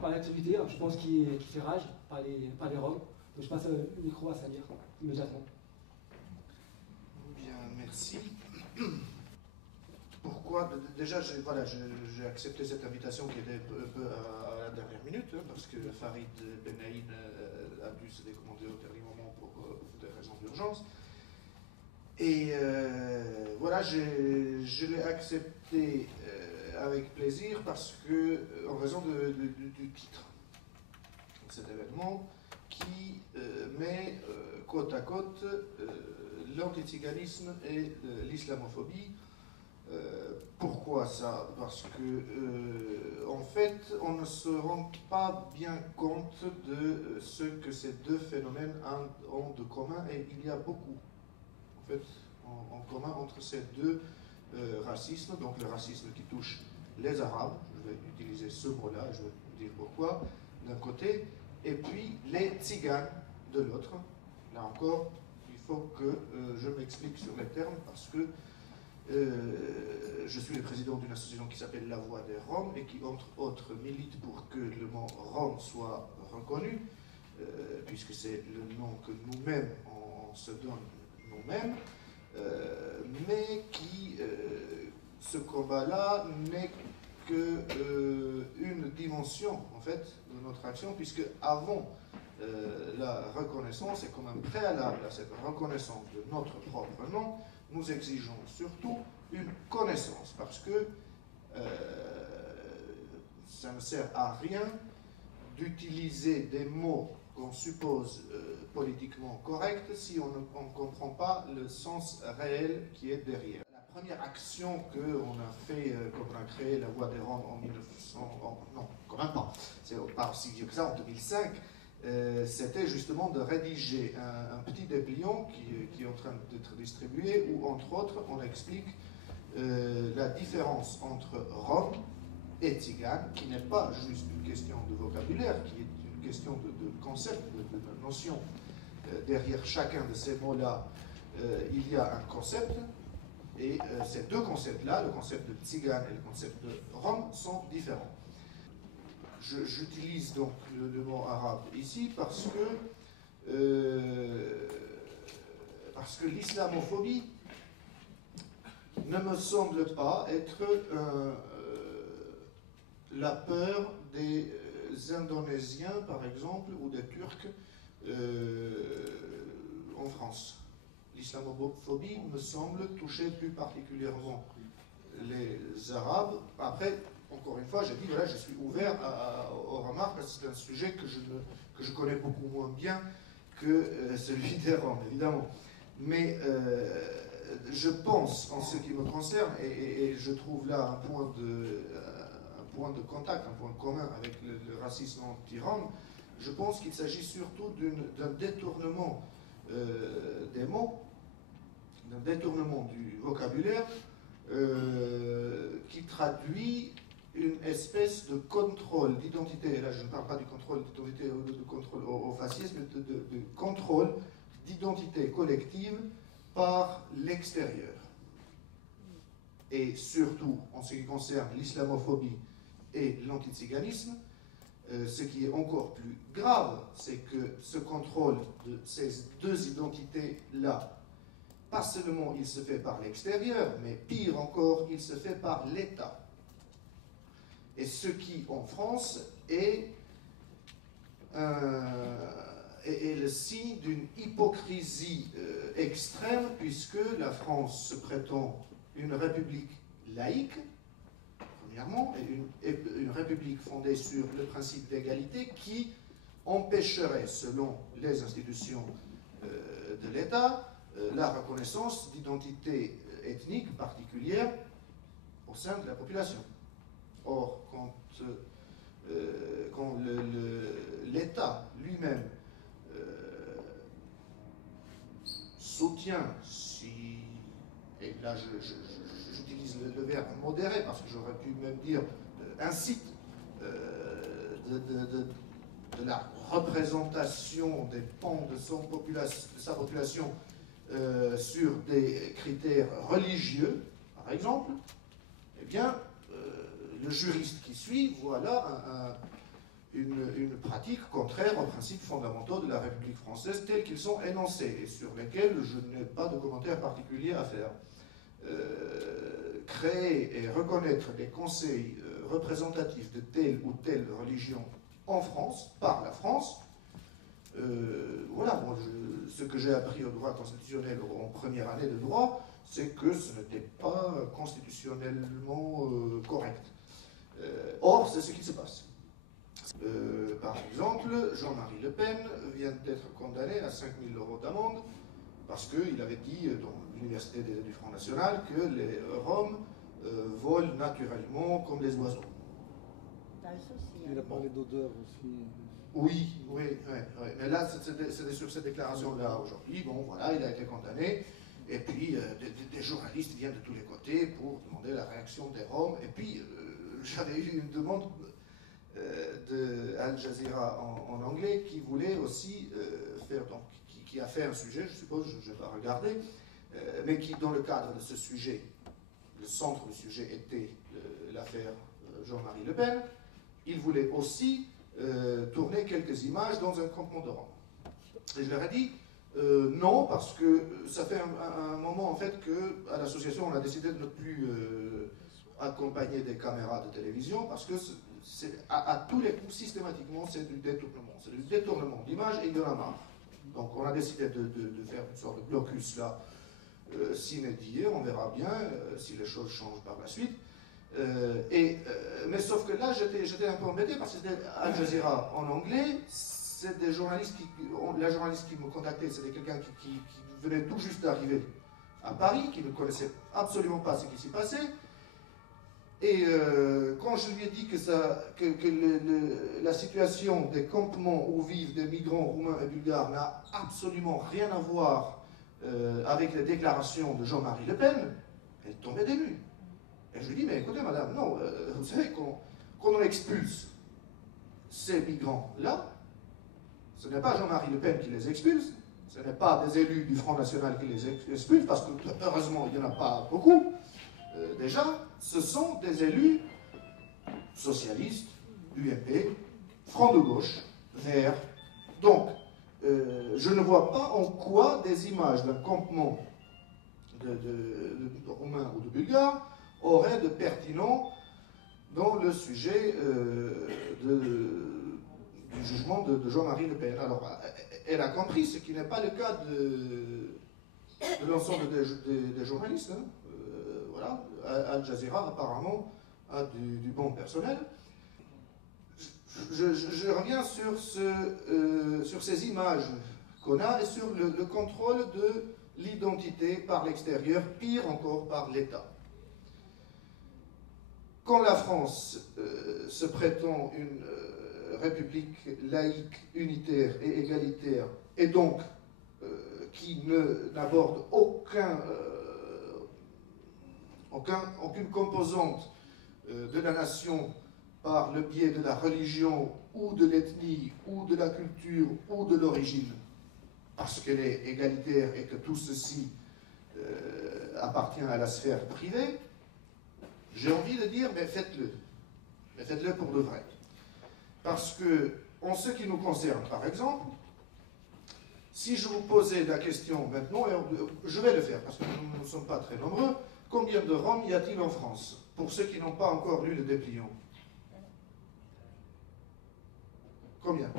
par l'activité, je pense, qui fait rage par les Roms. Donc je passe le micro à Samir, immédiatement. Bien, merci. Pourquoi? Déjà, j'ai accepté cette invitation qui était un peu à la dernière minute, hein, parce que Farid Benaïn a dû se décommander au dernier moment pour des raisons d'urgence. Et voilà, je l'ai accepté avec plaisir parce que, en raison du titre de cet événement qui met côte à côte l'antiziganisme et l'islamophobie. Pourquoi ça? Parce que, en fait, on ne se rend pas bien compte de ce que ces deux phénomènes ont de commun, et il y a beaucoup, en fait, en commun entre ces deux racismes. Donc le racisme qui touche les Arabes, je vais utiliser ce mot-là, je vais vous dire pourquoi, d'un côté, et puis les Tziganes de l'autre. Là encore, il faut que je m'explique sur les termes, parce que je suis le président d'une association qui s'appelle La Voix des Roms et qui, entre autres, milite pour que le mot Rome soit reconnu, puisque c'est le nom que nous-mêmes, on se donne nous-mêmes, mais qui, ce combat-là, n'est qu'une dimension, en fait, de notre action, puisque avant la reconnaissance, et comme un préalable à cette reconnaissance de notre propre nom, nous exigeons surtout une connaissance, parce que ça ne sert à rien d'utiliser des mots qu'on suppose politiquement corrects si on ne comprend pas le sens réel qui est derrière. La première action qu'on a fait quand on a créé la Voix des Roms en 1900, non, quand même pas, c'est pas aussi vieux que ça, en 2005, c'était justement de rédiger un petit dépliant qui est en train d'être distribué, où, entre autres, on explique la différence entre Rome et Tzigane, qui n'est pas juste une question de vocabulaire, qui est une question de concept, de notion. Derrière chacun de ces mots-là, il y a un concept, et ces deux concepts-là, le concept de Tzigane et le concept de Rome, sont différents. J'utilise donc le mot arabe ici parce que l'islamophobie ne me semble pas être la peur des Indonésiens, par exemple, ou des Turcs en France. L'islamophobie me semble toucher plus particulièrement les Arabes. Après, encore une fois, j'ai dit, voilà, je suis ouvert aux remarques, parce que c'est un sujet que je connais beaucoup moins bien que celui des Roms, évidemment. Mais je pense, en ce qui me concerne, et je trouve là un point de contact, un point commun avec le racisme anti-Rom, je pense qu'il s'agit surtout d'un détournement des mots, d'un détournement du vocabulaire, qui traduit une espèce de contrôle d'identité. Et là, je ne parle pas du contrôle d'identité ou de contrôle au fascisme, mais de contrôle d'identité collective par l'extérieur. Et surtout, en ce qui concerne l'islamophobie et l'antiziganisme, ce qui est encore plus grave, c'est que ce contrôle de ces deux identités-là, pas seulement il se fait par l'extérieur, mais pire encore, il se fait par l'État. Et ce qui, en France, est le signe d'une hypocrisie extrême, puisque la France se prétend une république laïque, premièrement, et une république fondée sur le principe d'égalité qui empêcherait, selon les institutions de l'État, la reconnaissance d'identités ethniques particulières au sein de la population. Or, quand l'État lui-même soutient, et là j'utilise le verbe modéré parce que j'aurais pu même dire incite de la représentation des pans de sa population sur des critères religieux, par exemple, eh bien, le juriste qui suit voit là une pratique contraire aux principes fondamentaux de la République française tels qu'ils sont énoncés et sur lesquels je n'ai pas de commentaire particulier à faire. Créer et reconnaître des conseils représentatifs de telle ou telle religion en France, par la France, voilà, moi, ce que j'ai appris au droit constitutionnel en première année de droit, c'est que ce n'était pas constitutionnellement correct. Or, c'est ce qui se passe. Par exemple, Jean-Marie Le Pen vient d'être condamné à 5 000 € d'amende parce qu'il avait dit dans l'Université du Front National que les Roms volent naturellement comme les oiseaux. Il a parlé d'odeur aussi. Oui. Mais là, c'était sur cette déclaration-là aujourd'hui. Bon, voilà, il a été condamné. Et puis, des journalistes viennent de tous les côtés pour demander la réaction des Roms. Et puis, j'avais eu une demande de Al Jazeera en anglais qui voulait aussi faire, donc, qui a fait un sujet, je suppose, je n'ai pas regardé, mais qui, dans le cadre de ce sujet, le centre du sujet était l'affaire Jean-Marie Le Pen, il voulait aussi tourner quelques images dans un campement de Roms. Et je leur ai dit non, parce que ça fait un moment en fait qu'à l'association on a décidé de ne plus accompagner des caméras de télévision parce que à tous les coups, systématiquement, c'est du détournement. C'est du détournement d'image et il y en a marre. Donc on a décidé de faire une sorte de blocus là, sine die, on verra bien si les choses changent par la suite. Mais sauf que là, j'étais un peu embêté parce que c'était Al Jazeera en anglais, c'est des journalistes la journaliste qui me contactait, c'était quelqu'un qui venait tout juste d'arriver à Paris, qui ne connaissait absolument pas ce qui s'y passait. Et quand je lui ai dit que la situation des campements où vivent des migrants roumains et bulgares n'a absolument rien à voir avec les déclarations de Jean-Marie Le Pen, elle tombait des nues. Et je lui ai dit, mais écoutez madame, non, vous savez, quand on expulse ces migrants-là, ce n'est pas Jean-Marie Le Pen qui les expulse, ce n'est pas des élus du Front National qui les expulsent, parce que heureusement il n'y en a pas beaucoup, déjà, ce sont des élus socialistes, UMP, Front de gauche, Verts. Donc, je ne vois pas en quoi des images d'un campement de Roumains ou de Bulgares auraient de pertinent dans le sujet du jugement de Jean-Marie Le Pen. Alors, elle a compris, ce qui n'est pas le cas de l'ensemble des journalistes. Hein. Voilà, Al Jazeera apparemment a du bon personnel. Je reviens sur ces images qu'on a et sur le contrôle de l'identité par l'extérieur, pire encore par l'État. Quand la France se prétend une république laïque, unitaire et égalitaire, et donc qui n'aborde aucune composante de la nation par le biais de la religion ou de l'ethnie ou de la culture ou de l'origine, parce qu'elle est égalitaire et que tout ceci appartient à la sphère privée, j'ai envie de dire, mais faites-le. Mais faites-le pour de vrai. Parce que, en ce qui nous concerne, par exemple, si je vous posais la question maintenant, et je vais le faire parce que nous ne sommes pas très nombreux, combien de Roms y a-t-il en France? Pour ceux qui n'ont pas encore lu le dépliant. Combien?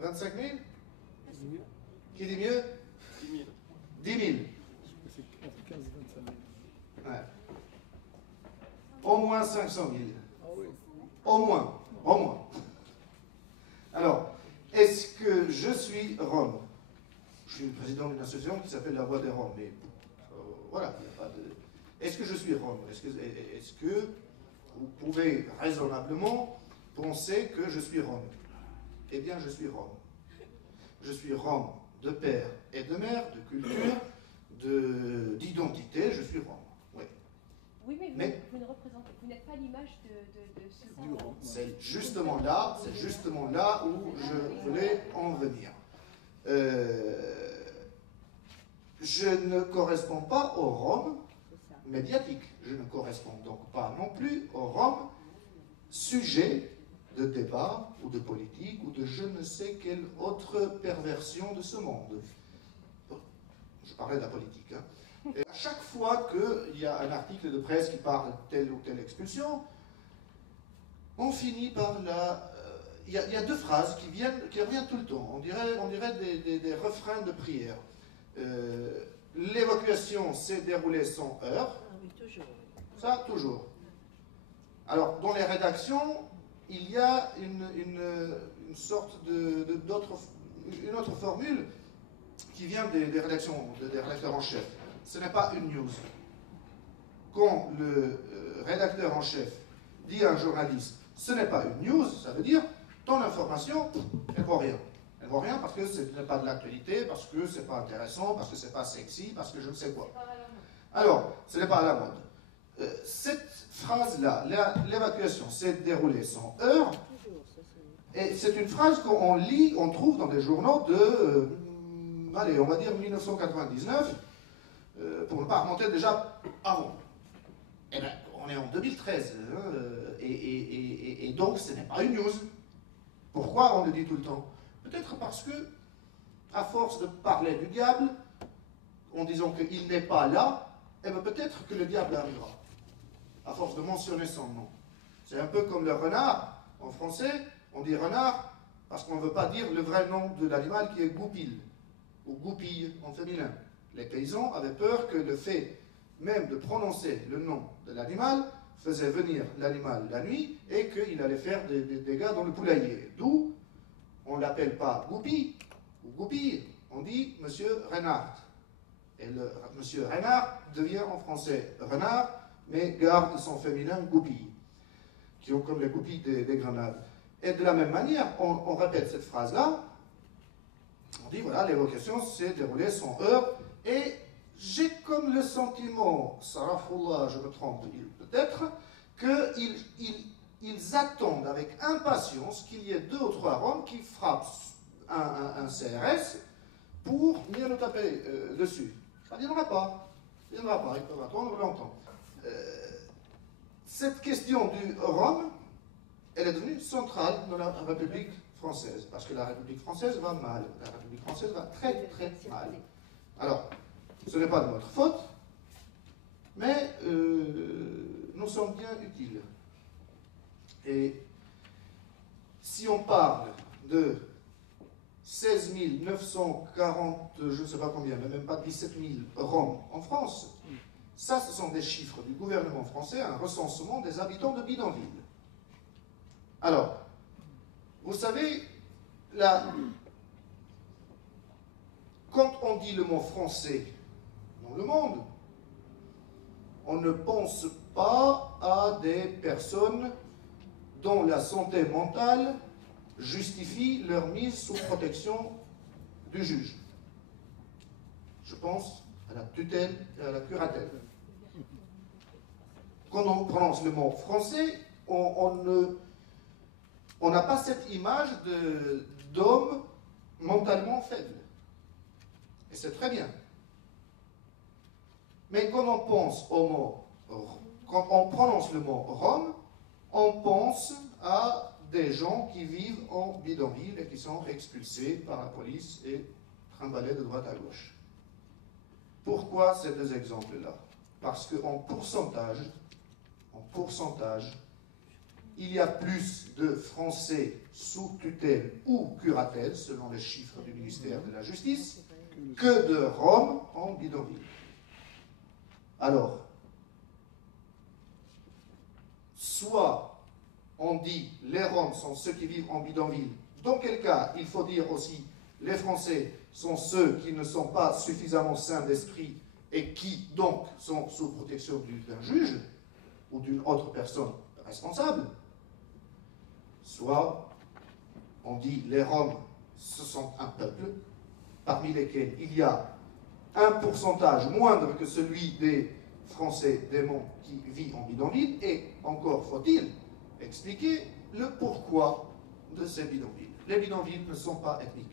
25 000. Qui dit mieux? 10 000. 10 000. C'est entre 15 et 25 000. Ouais. Au moins 500 000. Ah oui. Au moins. Au moins. Alors, est-ce que je suis Rome? Je suis le président d'une association qui s'appelle La Voix des Roms. Mais voilà, il n'y a pas de... Est-ce que je suis Rome? Est-ce que vous pouvez raisonnablement penser que je suis Rome? Eh bien, je suis Rome. Je suis Rome de père et de mère, de culture, d'identité, je suis Rome. Oui. Oui, mais vous ne représentez, vous n'êtes pas l'image de ce Rome. C'est justement là où je voulais en venir. Je ne corresponds pas aux Roms médiatique. Je ne corresponds donc pas non plus aux Roms sujets de débat ou de politique ou de je ne sais quelle autre perversion de ce monde. Je parlais de la politique. Hein. Et à chaque fois qu'il y a un article de presse qui parle de telle ou telle expulsion, on finit par la... Il y a deux phrases qui reviennent tout le temps. On dirait des refrains de prière. L'évacuation s'est déroulée sans heurts. Ah oui, toujours. Ça, toujours. Alors, dans les rédactions, il y a une sorte une autre formule qui vient des rédactions, des rédacteurs en chef. Ce n'est pas une news. Quand le rédacteur en chef dit à un journaliste, ce n'est pas une news, ça veut dire, ton information, elle ne vaut rien. Elle ne vaut rien parce que ce n'est pas de l'actualité, parce que ce n'est pas intéressant, parce que ce n'est pas sexy, parce que je ne sais quoi. Alors, ce n'est pas à la mode. Cette phrase-là, l'évacuation s'est déroulée sans heurts, et c'est une phrase qu'on lit, on trouve dans des journaux de, allez, on va dire 1999, pour ne pas remonter déjà avant. Eh bien, on est en 2013, et donc ce n'est pas une news. Pourquoi on le dit tout le temps? Peut-être parce que, à force de parler du diable, en disant qu'il n'est pas là, eh bien peut-être que le diable arrivera, à force de mentionner son nom. C'est un peu comme le renard. En français, on dit renard parce qu'on ne veut pas dire le vrai nom de l'animal qui est goupil, ou goupille en féminin. Les paysans avaient peur que le fait même de prononcer le nom de l'animal faisait venir l'animal la nuit et qu'il allait faire des dégâts dans le poulailler. D'où on ne l'appelle pas goupille ou goupille, on dit monsieur Renard. Et le monsieur Renard devient en français renard, mais garde son féminin goupille, qui ont comme les goupilles des grenades. Et de la même manière, on répète cette phrase-là, on dit voilà, l'évocation s'est déroulée sans heurts, et j'ai comme le sentiment, Sarafullah, je me trompe peut-être, qu'ils attendent avec impatience qu'il y ait 2 ou 3 Roms qui frappent un CRS pour venir le taper dessus. Ça ne viendra pas. Il ne viendra pas, ils peuvent attendre longtemps. Cette question du Rome, elle est devenue centrale dans la République française, parce que la République française va mal. La République française va très très mal. Alors, ce n'est pas de notre faute, mais nous sommes bien utiles. Et si on parle de 16 940, je ne sais pas combien, mais même pas 17 000 Roms en France, ça, ce sont des chiffres du gouvernement français, un recensement des habitants de bidonville. Alors, vous savez, quand on dit le mot français dans le monde, on ne pense pas à des personnes dont la santé mentale justifie leur mise sous protection du juge. Je pense à la tutelle et à la curatelle. Quand on prononce le mot français, on n'a pas cette image d'homme mentalement faible. Et c'est très bien. Mais quand on pense au mot, quand on prononce le mot Rome, on pense à des gens qui vivent en bidonville et qui sont expulsés par la police et trimballés de droite à gauche. Pourquoi ces 2 exemples-là? Parce qu'en pourcentage, il y a plus de Français sous tutelle ou curatelle, selon les chiffres du ministère de la Justice, que de Roms en bidonville. Alors, soit on dit les Roms sont ceux qui vivent en bidonville, dans quel cas il faut dire aussi les Français sont ceux qui ne sont pas suffisamment sains d'esprit et qui donc sont sous protection d'un juge ou d'une autre personne responsable. Soit on dit les Roms, ce sont un peuple parmi lesquels il y a un pourcentage moindre que celui des Français démons qui vivent en bidonville, et encore faut-il expliquer le pourquoi de ces bidonvilles. Les bidonvilles ne sont pas ethniques.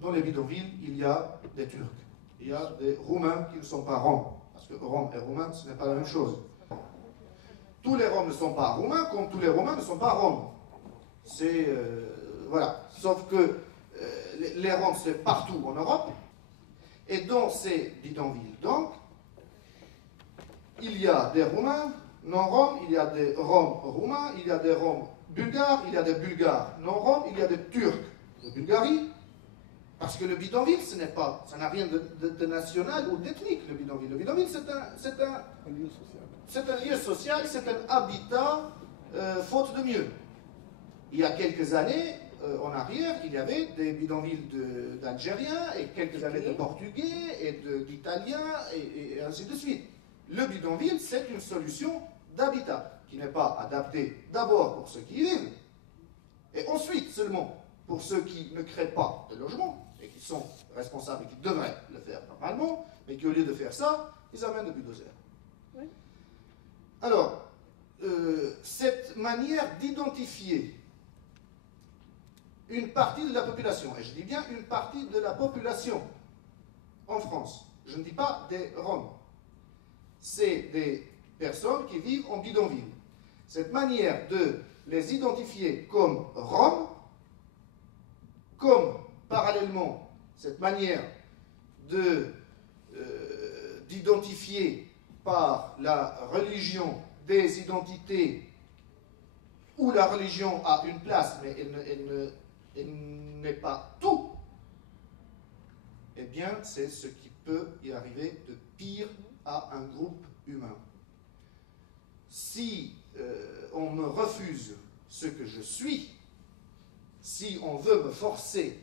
Dans les bidonvilles, il y a des Turcs, il y a des Roumains qui ne sont pas Roms, parce que Rome et Roumain, ce n'est pas la même chose. Tous les Roms ne sont pas roumains, comme tous les Roumains ne sont pas Roms. C'est... voilà. Sauf que les Roms, c'est partout en Europe. Et dans ces bidonvilles, donc, il y a des Roumains non-Roms, il y a des Roms roumains, il y a des Roms bulgares, il y a des Bulgares non-Roms, il y a des Turcs de Bulgarie. Parce que le bidonville, ça n'a rien de national ou d'ethnique, le bidonville. Le bidonville, c'est un lieu social, c'est un habitat, faute de mieux. Il y a quelques années, en arrière, il y avait des bidonvilles d'Algériens, et quelques années de Portugais, et d'Italiens, et ainsi de suite. Le bidonville, c'est une solution d'habitat, qui n'est pas adaptée d'abord pour ceux qui y vivent, et ensuite seulement pour ceux qui ne créent pas de logement, et qui sont responsables et qui devraient le faire normalement, mais qui au lieu de faire ça, ils amènent des bulldozers. Oui. Alors, cette manière d'identifier une partie de la population, et je dis bien une partie de la population en France, je ne dis pas des Roms, c'est des personnes qui vivent en bidonville. Cette manière de les identifier comme Roms, comme parallèlement cette manière d'identifier par la religion des identités où la religion a une place, mais elle n'est pas tout, eh bien, c'est ce qui peut y arriver de pire à un groupe humain. Si on me refuse ce que je suis, si on veut me forcer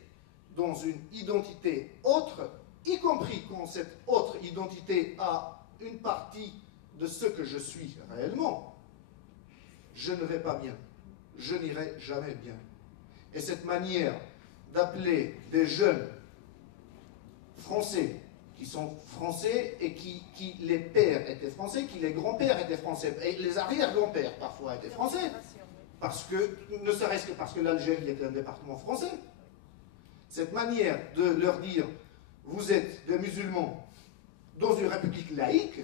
dans une identité autre, y compris quand cette autre identité a une partie de ce que je suis réellement, je ne vais pas bien. Je n'irai jamais bien. Et cette manière d'appeler des jeunes français, qui sont français et qui les pères étaient français, qui les grands-pères étaient français, et les arrière-grands-pères parfois étaient français, parce que, ne serait-ce que parce que l'Algérie était un département français. Cette manière de leur dire, vous êtes des musulmans dans une république laïque,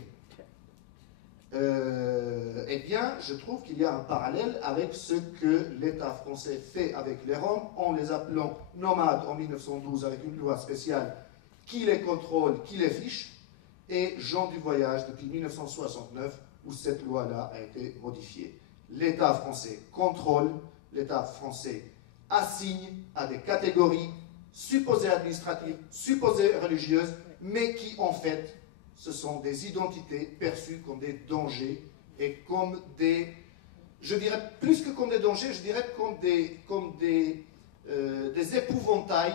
eh bien, je trouve qu'il y a un parallèle avec ce que l'État français fait avec les Roms, en les appelant nomades en 1912 avec une loi spéciale qui les contrôle, qui les fiche, et gens du voyage depuis 1969, où cette loi-là a été modifiée. L'État français contrôle, l'État français assigne à des catégories supposées administratives, supposées religieuses, mais qui en fait, ce sont des identités perçues comme des dangers et comme des, je dirais plus que comme des dangers, je dirais comme des épouvantails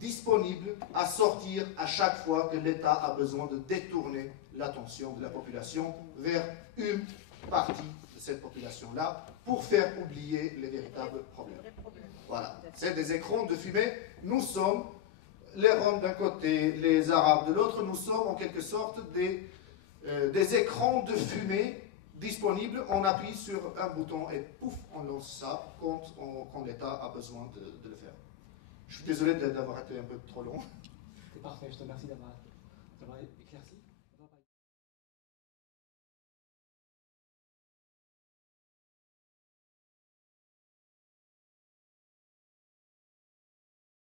disponibles à sortir à chaque fois que l'État a besoin de détourner l'attention de la population vers une partie de cette population-là pour faire oublier les véritables problèmes. Voilà, c'est des écrans de fumée. Nous sommes, les Roms d'un côté, les Arabes de l'autre, nous sommes en quelque sorte des écrans de fumée disponibles. On appuie sur un bouton et pouf, on lance ça quand l'État a besoin de le faire. Je suis désolé d'avoir été un peu trop long. C'est parfait, je te remercie d'avoir éclairci.